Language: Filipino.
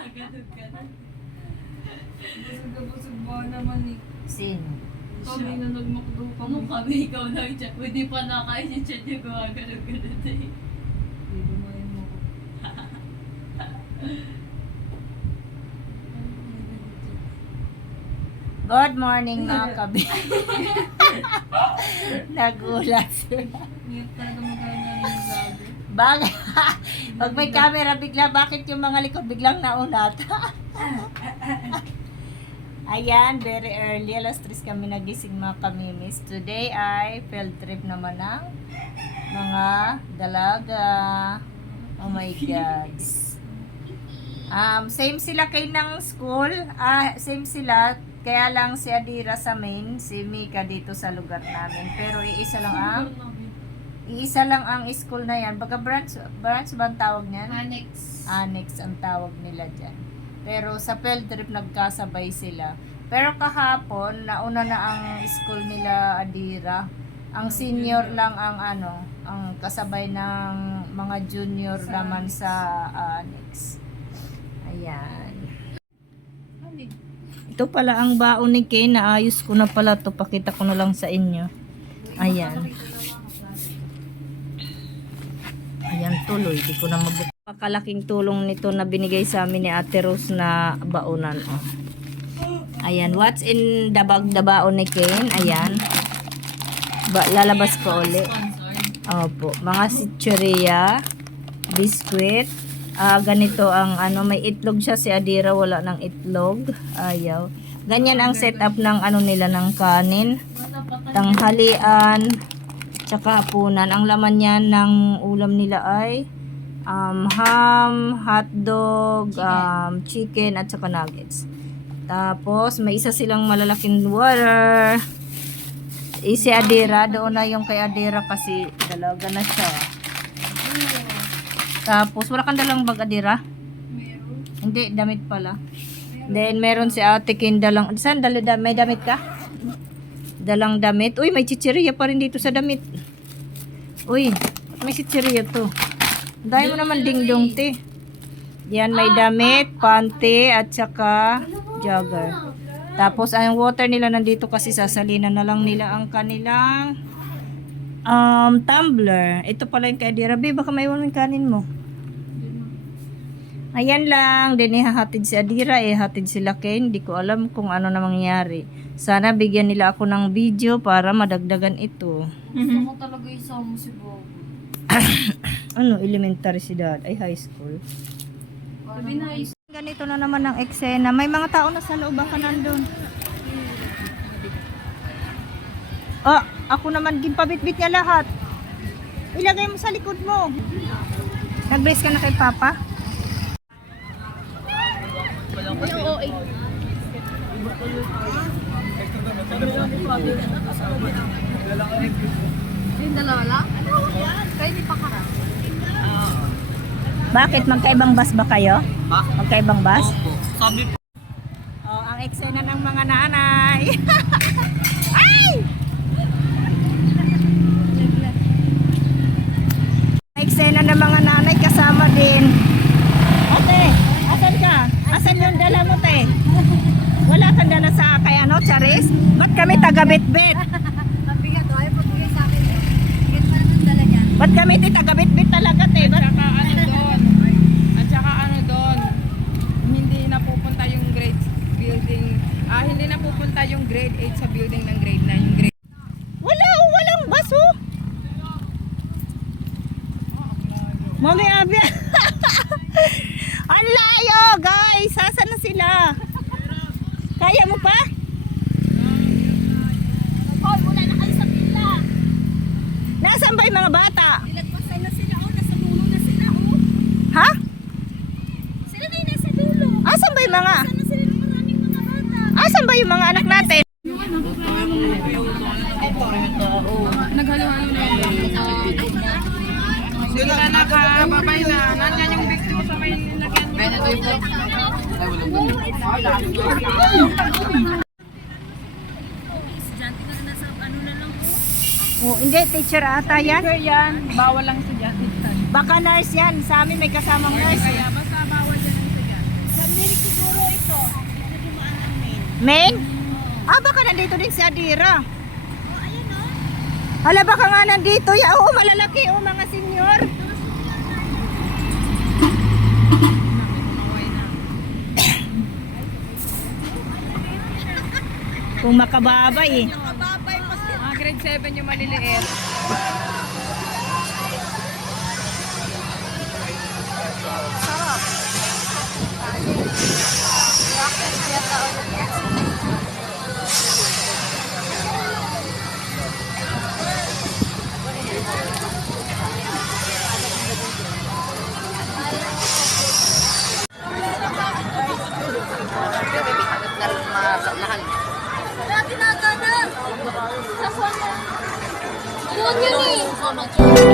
Ganun. Busog na busog ba naman eh. Sino? Kami na nagmakdo kami. Anong kami? Ikaw lang siya. Pwede pa nakain yung chat niya gumagano-ganon eh. Hindi kumain mo ko. Good morning mga kabi. Nagulat sila. Ngayon talaga magana rin yung vlogger. Bakit? Pag may camera bigla, bakit yung mga likod biglang naunat? Ayan, very early. Alas 3 kami nagising mga kamimis. Today ay field trip naman ng mga dalaga. Oh my God. Same sila kay ng school. Same sila. Kaya lang si Adira sa main, si Mika dito sa lugar namin. Pero iisa lang ang school na yan. Baga branch ba ang tawag niyan? Annex. Annex ang tawag nila dyan. Pero sa field trip nagkasabay sila. Pero kahapon, nauna na ang school nila Adira. Ang senior lang ang ang kasabay ng mga junior naman sa annex. Ayan. Ito pala ang baon ni Kay. Naayos ko na pala to. Pakita ko na lang sa inyo. Ayan. Ayan tuloy. Di ko na mabuka. Pakalaking tulong nito na binigay sa amin ni Ate Rose na baonan. Oh. Ayan. What's in the bag na baon ni Kay? Ayan. Lalabas ko ulit. Opo. Mga sitcheria. Biscuit. Ganito ang may itlog siya si Adira, wala ng itlog, ayaw. Ganyan ang setup ng nila ng kanin, tanghalian, tsaka hapunan. Ang laman niyan ng ulam nila ay ham, hotdog, chicken at saka nuggets. Tapos may isa silang malalaking water. Si Adira, doon na yung kay Adira kasi dalaga na siya. Tapos, wala kang dalang bag, Adira? Meron. Hindi, damit pala. Then, meron si Ate Kin dalang... Saan? May damit ka? Dalang damit. Uy, may chichirya pa rin dito sa damit. Uy, may chichirya to. Dahil mo naman ding-dong, te. Yan, may damit, panty, at saka jogger. Tapos, ang water nila nandito kasi sasalinan na lang nila ang kanilang tumbler. Ito pala yung kay Adira. Babe, baka may iwan ng kanin mo. Ayan lang. Then ihahatid si Adira. Ihahatid sila Ken. Hindi ko alam kung ano na mangyari. Sana bigyan nila ako ng video para madagdagan ito. Gusto ko talaga isama si Bobo. Elementary si dad? Ay, high school. Sabi na is. Ganito na naman ang eksena. May mga tao na sa loob. Baka nandun. Ako naman gimpabitbit niya lahat. Ilagay mo sa likod mo. Nag-brace ka na kay Papa? Oo, yung dalawa lang? Pwede pa ka. Bakit? Magkaibang bus ba kayo? Magkaibang bus? Sabi Ang eksena ng mga nanay. Ay! Eksena ng mga nanay kasama din. Ate, asan ka? Asan yung dala mo, te? Wala kang dala sa kay Charis? Ba't kami taga-bit-bit? Mabigat o, ayaw pagbigay sa akin. Bigat pa naman dala niya. Ba't kami taga-bit-bit talaga, te? At saka doon, hindi na pupunta yung grade building. Hindi na pupunta yung grade 8 sa building ng grade 9. Yung grade Walang bus, oh. Mami Abi. Ang layo, guys. Saan na sila? Kaya mo pa? Oh, wala na kayo sa pila. Nasaan ba yung mga bata? Nilagpasan na sila, oh. Nasa dulo na sila, oh. Ha? Sila na yung nasa dulo. Asan ba yung mga? Saan na sila ng maraming mga bata? Asan ba yung mga anak natin? naghalo-halo na yun. Sila nakababay na. Nandiyan yung victim sa may Oh, hindi, teacher ata yan. yan. Bawal lang sa dyan. Baka nurse yan. Sa amin may kasamang nurse. Kaya basta bawal yan ang sa dyan. Ming? Baka nandito din si Adira. Hala, baka nga nandito. Oo, malalaki. Mga senior. Kung makababay eh. Grade 7 yung maliliit. Doon yun eh.